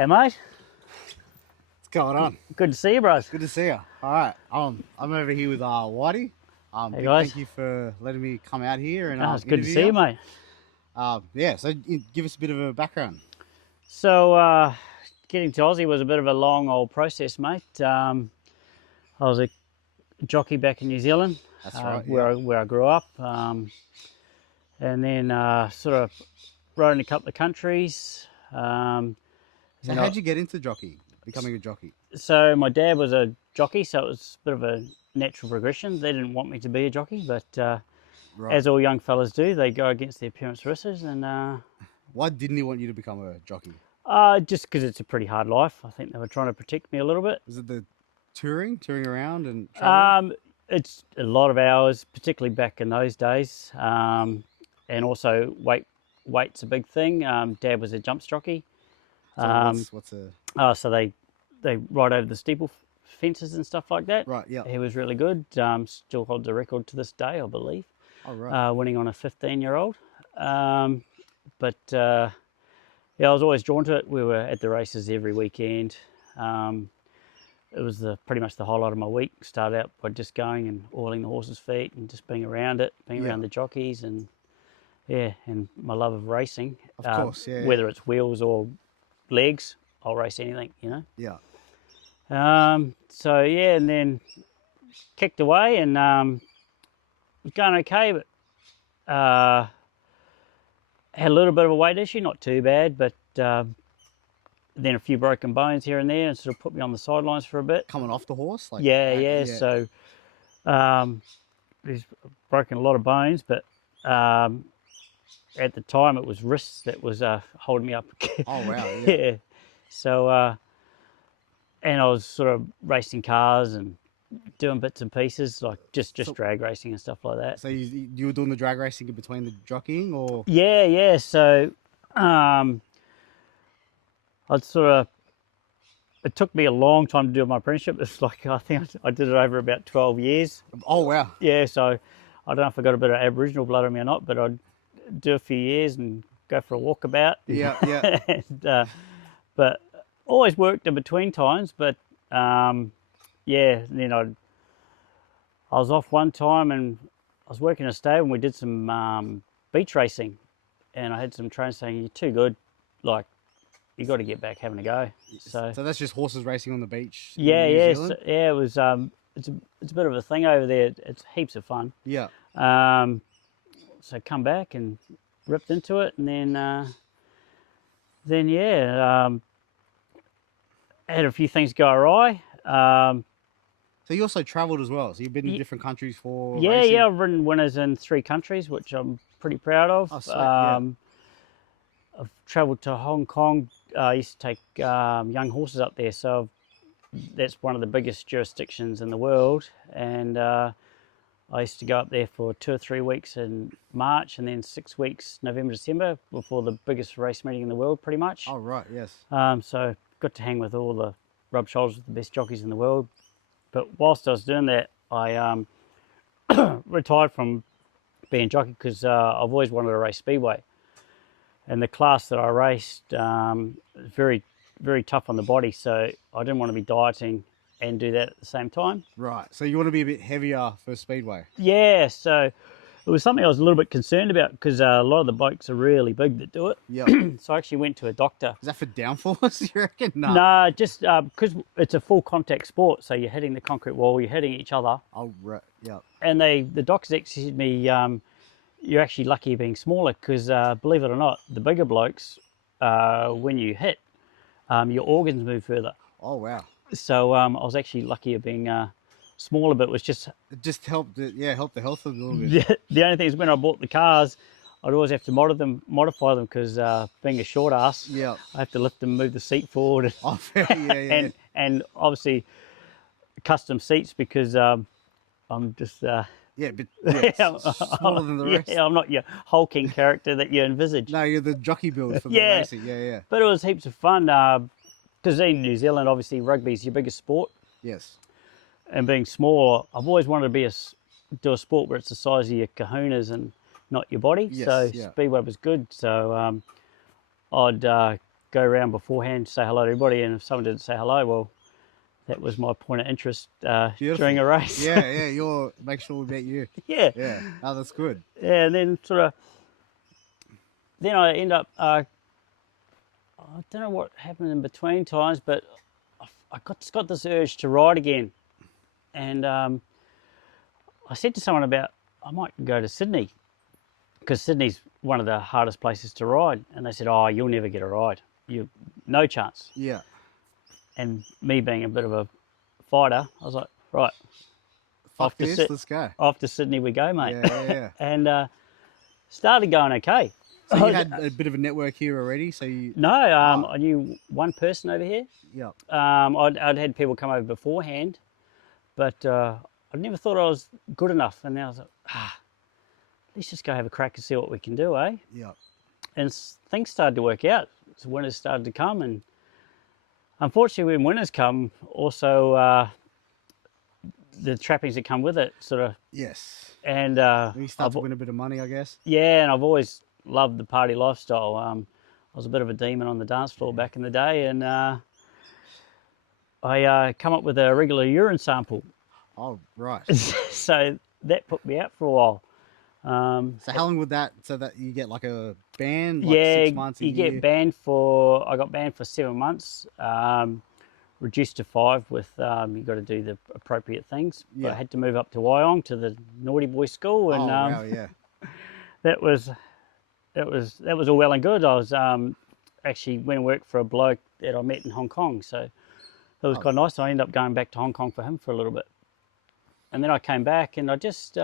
Hey mate, What's going on? good to see you, bros. Good to see you. All right, I'm over here with Whitey. Hey Big guys. thank you for letting me come out here and It's good to interview see you, mate. Yeah, so give us a bit of a background. So, getting to Aussie was a bit of a long old process, mate. I was a jockey back in New Zealand, That's right. where I grew up, and then sort of rode in a couple of countries. So how'd you get into becoming a jockey? So my dad was a jockey, so it was a bit of a natural progression. They didn't want me to be a jockey, but Right. as all young fellas do, they go against their parents' wishes, and Why didn't he want you to become a jockey? just because it's a pretty hard life. I think they were trying to protect me a little bit. Was it the touring around and traveling? It's a lot of hours, particularly back in those days, and also weight's a big thing. Dad was a jumps jockey, So what's a so they ride over the steeple fences and stuff like that. right? Yeah. He was really good. Still holds a record to this day, I believe, Oh right. winning on a 15-year-old. But yeah, I was always drawn to it. We were at the races every weekend. It was pretty much the highlight of my week. Started out by just going and oiling the horses' feet and just being around it, being around the jockeys, and yeah, and my love of racing. Of course, yeah. Whether it's wheels or legs, I'll race anything, you know. Yeah. So yeah, and then kicked away and was going okay, but had a little bit of a weight issue, not too bad, but then a few broken bones here and there, and sort of put me on the sidelines for a bit. Coming off the horse, like Yeah. So he's broken a lot of bones, but at the time it was wrists that was holding me up. Oh wow. Yeah. So and I was sort of racing cars and doing bits and pieces, like just drag racing and stuff like that. So you were doing the drag racing in between the jockeying, or Yeah. So I'd sort of. It took me a long time to do my apprenticeship. It's like I think I did it over about 12 years. oh wow. Yeah, so I don't know if I got a bit of Aboriginal blood in me or not, but I'd do a few years and go for a walkabout. Yeah. and, but always worked in between times. But yeah, then I was off one time and I was working in a stable and we did some beach racing, and I had some trainers saying, "You're too good, like you got to get back having a go." So that's just horses racing on the beach. yeah, in New yeah, Zealand? it was. It's a bit of a thing over there. It's heaps of fun. Yeah. So come back and ripped into it, and then yeah, had a few things go awry. So you also travelled as well. So you've been in different countries for Yeah, I've ridden winners in 3 countries, which I'm pretty proud of. Oh, sweet, yeah. I've travelled to Hong Kong. I used to take young horses up there, so that's one of the biggest jurisdictions in the world. And I used to go up there for 2 or 3 weeks in March, and then 6 weeks November, December, before the biggest race meeting in the world, pretty much. Oh right, yes. So got to hang with all the rub shoulders with the best jockeys in the world. But whilst I was doing that, I retired from being jockey because I've always wanted to race speedway. And the class that I raced very, very tough on the body, so I didn't want to be dieting and do that at the same time. Right. So you want to be a bit heavier for speedway. Yeah, so it was something I was a little bit concerned about because a lot of the blokes are really big that do it. Yeah. So I actually went to a doctor. Is that for downforce, you reckon? No. No, just because it's a full contact sport, so you're hitting the concrete wall, you're hitting each other. Oh right. Yeah. And the doctors actually said to me, you're actually lucky being smaller because believe it or not, the bigger blokes, when you hit, your organs move further. Oh wow. So I was actually lucky of being smaller, but it was just... It just helped help the health a little bit. The only thing is when I bought the cars, I'd always have to modify them because being a short ass, Yeah. I have to lift them, move the seat forward. Oh yeah. and obviously custom seats because I'm just... Yeah, but smaller than the rest. Yeah, I'm not your hulking character that you envisage. No, you're the jockey build for the racing. Yeah. But it was heaps of fun because in New Zealand, obviously, rugby's your biggest sport. Yes. And being small, I've always wanted to do a sport where it's the size of your kahunas and not your body. Yes, So yeah. speedway was good. So I'd go around beforehand, say hello to everybody, and if someone didn't say hello, well, that was my point of interest during a race. Yeah, you're make sure we met you. Yeah. Yeah. Oh, that's good. Yeah, and then then I end up, I don't know what happened in between times, but I got this urge to ride again. And I said to someone about, I might go to Sydney, because Sydney's one of the hardest places to ride. And they said, oh, you'll never get a ride. No chance. Yeah. And me being a bit of a fighter, I was like, right, Fuck this, let's go. off to Sydney we go, mate. Yeah. And started going okay. So you had a bit of a network here already, so you... No, I knew one person over here. Yeah. I'd had people come over beforehand, but I never thought I was good enough. And now I was like, let's just go have a crack and see what we can do, eh? Yeah. And things started to work out. So winners started to come, and unfortunately when winners come, also the trappings that come with it sort of... Yes. And you start to win a bit of money, I guess. yeah, and I've always loved the party lifestyle. I was a bit of a demon on the dance floor back in the day, and I come up with a regular urine sample. Oh, right. So that put me out for a while. So how long would that, so that you get like a ban, like Yeah, 6 months, a you year? get banned for, I got banned for 7 months, reduced to 5 with, you got to do the appropriate things. But Yeah. I had to move up to Wyong to the naughty boy school, and wow, yeah. that was all well and good. I was actually went and worked for a bloke that I met in Hong Kong, so that was quite nice. I ended up going back to Hong Kong for him for a little bit, and then I came back, and I just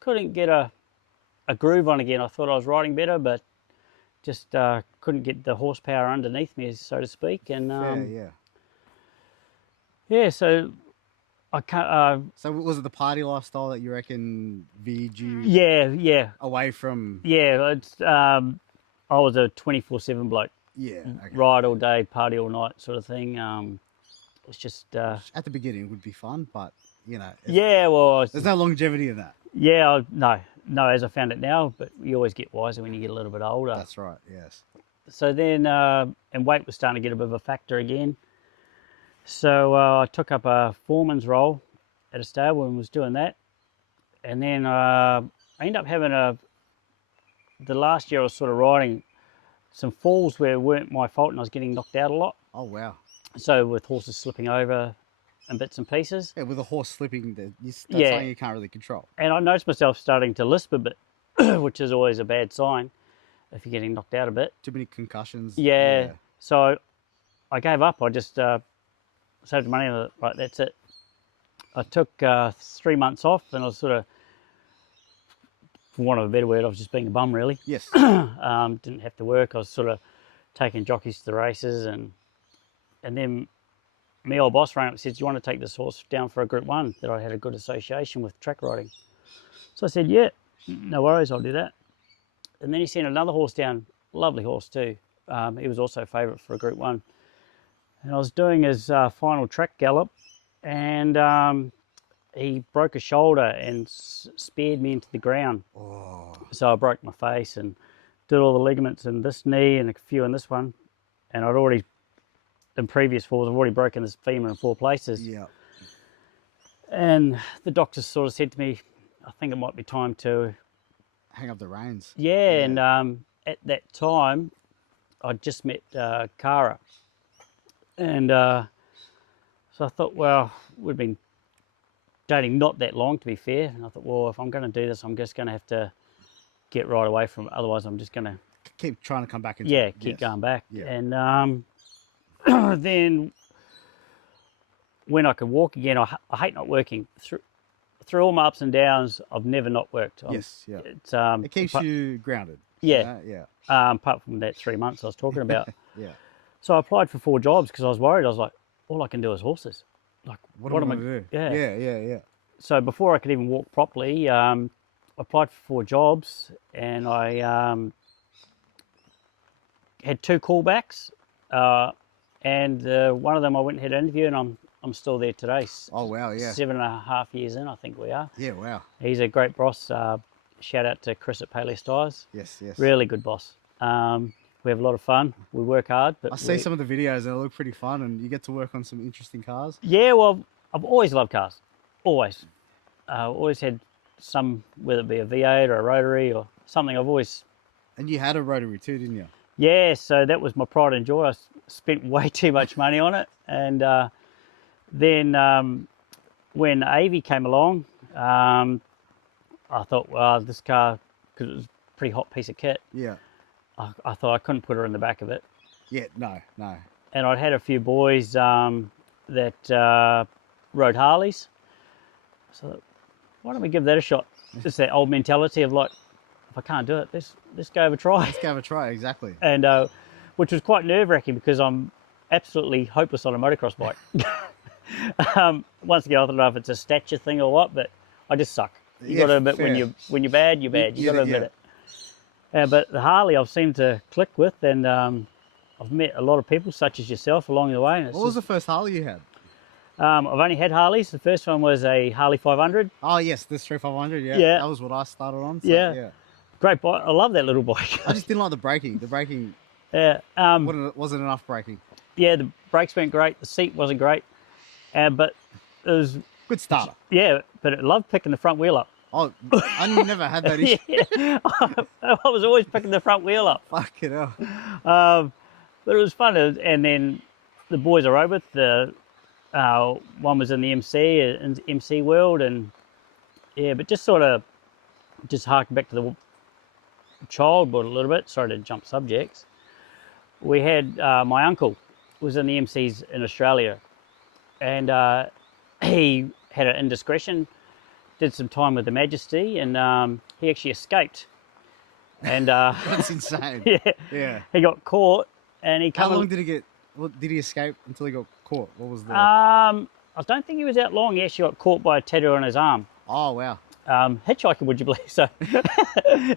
couldn't get a groove on again. I thought I was riding better, but just couldn't get the horsepower underneath me, so to speak. And yeah, so I can't. So was it the party lifestyle that you reckon veered you Yeah. away from? Yeah, it's, I was a 24/7 bloke. Yeah. Okay. Ride all day, party all night, sort of thing. It's just At the beginning it would be fun, but you know. yeah. Well, there's no longevity in that. Yeah, no. As I found it now, but you always get wiser when you get a little bit older. That's right. Yes. So then, and weight was starting to get a bit of a factor again. So I took up a foreman's role at a stable and was doing that. And then I ended up having the last year I was sort of riding some falls where it weren't my fault and I was getting knocked out a lot. Oh, wow. So with horses slipping over and bits and pieces. Yeah, with a horse slipping, that's Yeah. something you can't really control. And I noticed myself starting to lisp a bit, which is always a bad sign if you're getting knocked out a bit. Too many concussions. Yeah. So I gave up. I just saved the money and I thought, right, that's it. I took 3 months off and I was sort of, for want of a better word, I was just being a bum really. Yes. Didn't have to work. I was sort of taking jockeys to the races, and then my old boss rang up and said, do you want to take this horse down for a Group 1 that I had a good association with track riding? So I said, yeah, no worries, I'll do that. And then he sent another horse down, lovely horse too. He was also a favourite for a Group 1. And I was doing his final track gallop, and he broke a shoulder and speared me into the ground. Oh. So I broke my face and did all the ligaments in this knee and a few in this one. And I'd already, in previous falls, I've already broken this femur in 4 places. Yeah. And the doctor sort of said to me, I think it might be time to hang up the reins. Yeah, and at that time, I'd just met Cara. And so I thought, well, we'd been dating not that long, to be fair. And I thought, well, if I'm going to do this, I'm just going to have to get right away from it. Otherwise, I'm just going to... keep trying to come back into it. Keep going back. Yeah. And then when I could walk again, I hate not working. Through all my ups and downs, I've never not worked. Yes, yeah. It's, it keeps you grounded. Yeah. Yeah. Apart from that 3 months I was talking about. Yeah. So I applied for 4 jobs because I was worried. I was like, all I can do is horses. Like, what am I going to do? Yeah. So before I could even walk properly, I applied for 4 jobs, and I had 2 callbacks, and one of them I went and had an interview, and I'm still there today. Oh wow, yeah. 7.5 years in, I think we are. Yeah, wow. He's a great boss. Shout out to Chris at Payless Tyres. Yes. Really good boss. We have a lot of fun. We work hard, but I see some of the videos and they look pretty fun, and you get to work on some interesting cars. yeah, well, I've always loved cars. Always. Always had some, whether it be a V8 or a rotary or something. I've always. And you had a rotary too, didn't you? Yeah, so that was my pride and joy. I spent way too much money on it. And then when Avey came along, I thought, well, this car, because it was a pretty hot piece of kit, Yeah. I thought I couldn't put her in the back of it. Yeah, no. And I'd had a few boys that rode Harleys. So why don't we give that a shot? It's that old mentality of like, if I can't do it, let's go have a try. Let's go have a try, exactly. And which was quite nerve-wracking because I'm absolutely hopeless on a motocross bike. Once again, I don't know if it's a stature thing or what, but I just suck. You got to admit when you're bad, you're bad. You got to admit it. But the Harley I've seemed to click with, and I've met a lot of people such as yourself along the way. And What was the first Harley you had? I've only had Harleys. The first one was a Harley 500. Oh yes, the Street 500. Yeah, Yeah. That was what I started on. So, Yeah. Great bike. I love that little bike. I just didn't like the braking. The braking Yeah. wasn't enough braking. Yeah, the brakes weren't great. The seat wasn't great. But it was, Good starter. yeah, but I loved picking the front wheel up. Oh, I never had that issue. Yeah. I was always picking the front wheel up. Fucking hell. But it was fun. And then the boys I rode with, one was in the MC world, and yeah, but just sort of harking back to the childhood a little bit. Sorry to jump subjects. We had my uncle was in the MCs in Australia, and he had an indiscretion, did some time with the Majesty, and he actually escaped. And That's insane. Yeah. he got caught, and he How come. long did he get? What, did he escape until he got caught? What was the? I don't think he was out long. He actually got caught by a tattoo on his arm. Oh wow. Hitchhiking, would you believe? So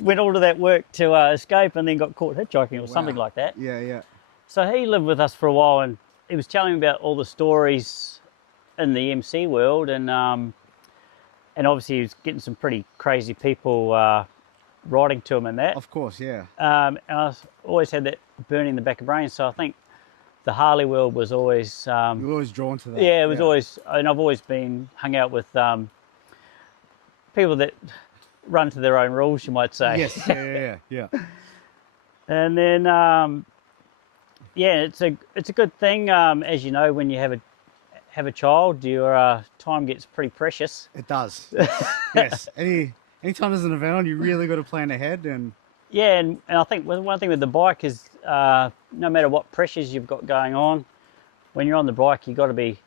went all to that work to escape, and then got caught hitchhiking or something like that. Yeah. So he lived with us for a while, and he was telling me about all the stories in the MC world, and obviously he was getting some pretty crazy people writing to him and that. Of course, yeah. And I always had that burning in the back of brain. So I think the Harley world was always You were always drawn to that. yeah, it was always, and I've always been hung out with people that run to their own rules, you might say. Yes. Yeah. And then yeah, it's a good thing, as you know, when you have a child, your time gets pretty precious. It does. Yes. Anytime there's an event on, you really got to plan ahead. And Yeah, and I think one thing with the bike is no matter what pressures you've got going on, when you're on the bike, you've got to be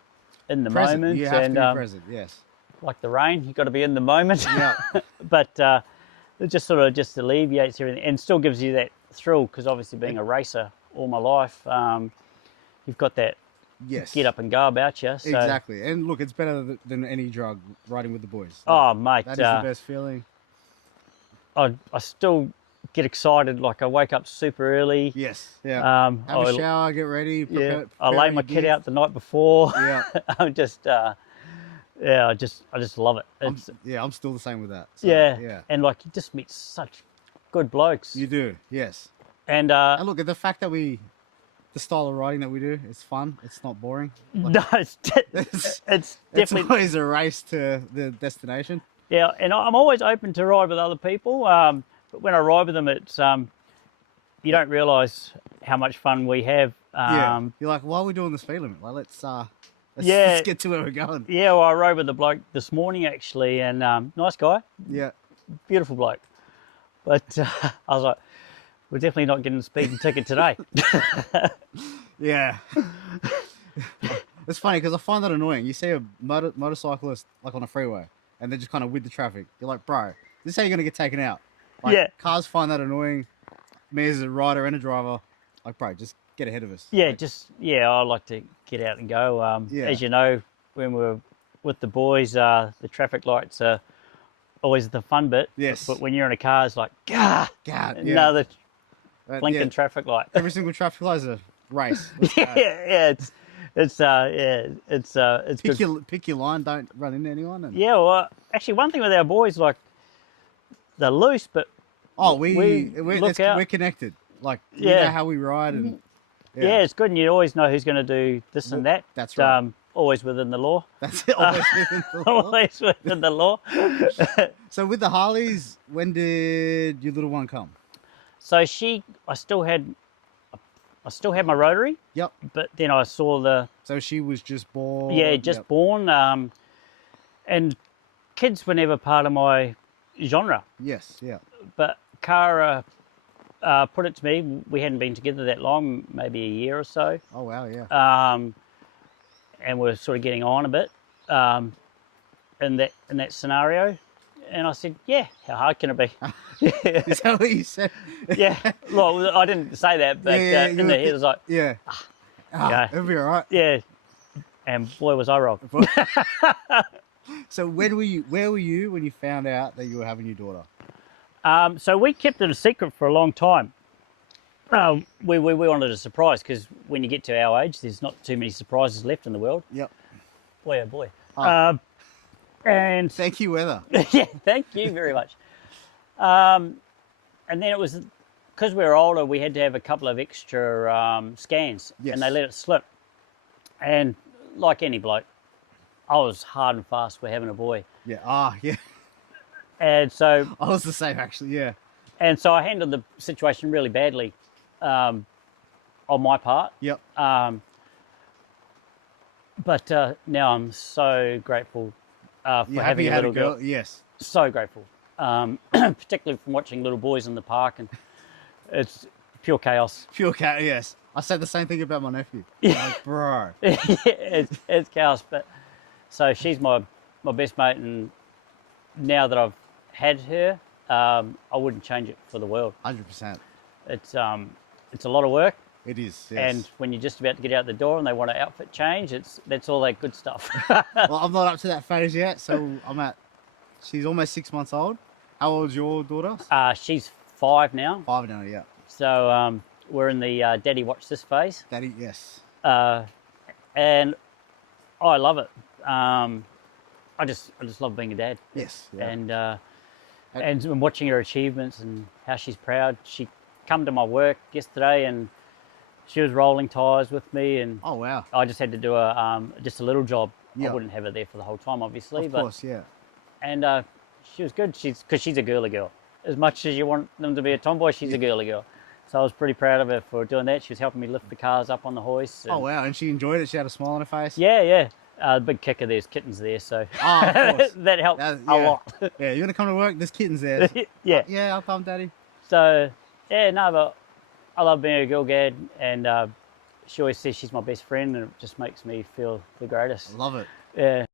in the present. moment. You have and, to be present. Yes. like the rain, you've got to be in the moment. Yeah. But it just sort of just alleviates everything and still gives you that thrill, because obviously being a racer all my life, you've got that Yes. get up and go about you. So, Exactly. And look, it's better than any drug, riding with the boys. oh, mate, That is the best feeling. I still get excited. Like I wake up super early. Yes. Yeah. Have I a shower, get ready. Yeah, I lay my kid out the night before. Yeah. I'm just, yeah, I just love it. It's, I'm still the same with that. So, yeah, and like you just meet such good blokes. You do. Yes. And And look, at the fact that the style of riding that we do, it's fun. It's not boring. Like, no, it's it's definitely always a race to the destination. yeah. And I'm always open to ride with other people. But when I ride with them, it's you don't realise how much fun we have. Yeah. You're like, why are we doing the speed limit? Well, let's Yeah. let's get to where we're going. Yeah, well, I rode with the bloke this morning actually, and nice guy, Yeah. beautiful bloke. But I was like, we're definitely not getting a speeding ticket today. Yeah. It's funny because I find that annoying. You see a motorcyclist like on a freeway and they're just kind of with the traffic. You're like, bro, this is how you're going to get taken out. Like, Yeah. Cars find that annoying. Me as a rider and a driver, like, bro, just get ahead of us. Yeah, Like, I like to get out and go. Yeah. As you know, when we're with the boys, the traffic lights are always the fun bit. Yes. But when you're in a car, it's like, gah, God, yeah. another But, blinking yeah, traffic light. every single traffic light is a race. Let's go. yeah, it's good. Pick your line. Don't run into anyone. And... Yeah, well, actually, one thing with our boys, like they're loose, but Oh, we're look out. we're connected. Like, you Yeah. know how we ride and Yeah, it's good, and you always know who's going to do this and that. That's right. Always within the law. That's it. Always within the law. Always within the law. So with the Harleys, when did your little one come? So I still had my rotary, Yep. but then I saw the So she was just born. yeah, just born, and kids were never part of my genre. Yes. Yeah. But Cara put it to me. We hadn't been together that long, maybe a year or so. Oh wow. Yeah. And we're sort of getting on a bit in that scenario. And I said, yeah, how hard can it be? Is that what you said? Yeah. Well, I didn't say that, but in the head, it was like, yeah. yeah. It'll be all right. yeah. And boy, was I wrong. So where were you when you found out that you were having your daughter? So we kept it a secret for a long time. We wanted a surprise because when you get to our age, there's not too many surprises left in the world. Yep. Boy, oh boy. Oh. And Thank you, weather. yeah, thank you very much. And then it was because we were older, we had to have a couple of extra scans, Yes. and they let it slip. And like any bloke, I was hard and fast for having a boy. Yeah. Yeah. And so I was the same actually. Yeah. And so I handled the situation really badly on my part. Yep. But now I'm so grateful for You having a had little girl. Yes. So grateful, particularly from watching little boys in the park, and it's pure chaos. Pure cat. Yes. I said the same thing about my nephew. Yeah. Like, bro. Yeah, it's chaos. But so she's my best mate, and now that I've had her, I wouldn't change it for the world. 100%. It's a lot of work. It is. Yes. And when you're just about to get out the door and they want an outfit change, that's all that good stuff. Well, I'm not up to that phase yet, so she's almost 6 months old. How old's your daughter? She's 5 now. 5 now, yeah. So we're in the daddy watch this phase. Daddy, yes. And I love it. I just love being a dad. Yes. Yeah. And watching her achievements and how she's proud. She come to my work yesterday and she was rolling tyres with me, and Oh wow. I just had to do just a little job. Yeah. I wouldn't have her there for the whole time, obviously. Of but course, yeah. And she was good. Because she's a girly girl. As much as you want them to be a tomboy, she's a girly girl. So I was pretty proud of her for doing that. She was helping me lift the cars up on the hoist. Oh wow, and she enjoyed it. She had a smile on her face. Yeah. Big kicker, there's kittens there, so Oh, of course. that helped a lot. Yeah, you want to come to work? There's kittens there. Yeah. Yeah, I'll come, Daddy. So, yeah, no, but I love being a girl dad, and she always says she's my best friend, and it just makes me feel the greatest. I love it. Yeah.